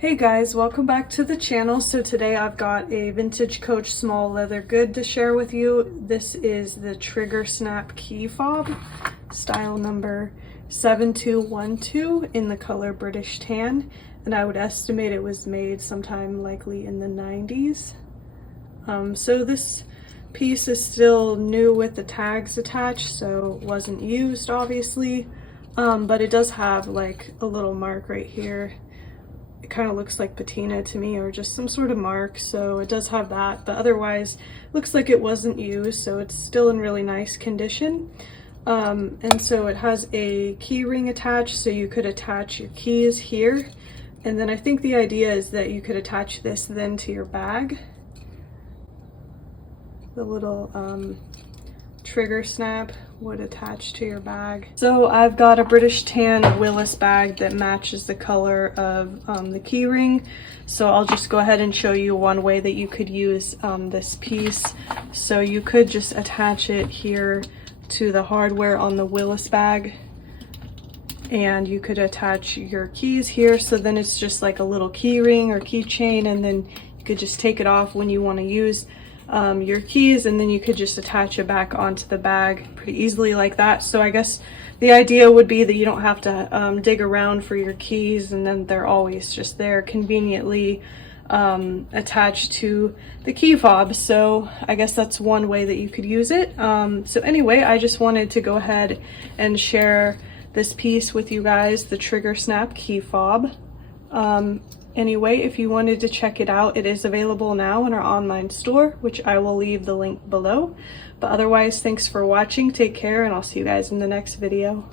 Hey guys, welcome back to the channel. So today I've got a vintage Coach small leather good to share with you. This is the trigger snap key fob, style number 7212 in the color British tan, and I would estimate it was made sometime likely in the 90s. So this piece is still new with the tags attached, so wasn't used obviously, but it does have like a little mark right here. It kind of looks like patina to me, or just some sort of mark, so it does have that, but otherwise looks like it wasn't used, so it's still in really nice condition. And so it has a key ring attached, so you could attach your keys here, and then I think the idea is that you could attach this then to your bag. The little trigger snap would attach to your bag. So I've got a British tan Willis bag that matches the color of the key ring. So I'll just go ahead and show you one way that you could use this piece. So you could just attach it here to the hardware on the Willis bag, and you could attach your keys here, so then it's just like a little key ring or keychain, and then you could just take it off when you want to use your keys, and then you could just attach it back onto the bag pretty easily like that. So I guess the idea would be that you don't have to dig around for your keys, and then they're always just there conveniently attached to the key fob. So I guess that's one way that you could use it. So anyway, I just wanted to go ahead and share this piece with you guys, the trigger snap key fob. Anyway, if you wanted to check it out, it is available now in our online store, which I will leave the link below. But otherwise, thanks for watching, take care, and I'll see you guys in the next video.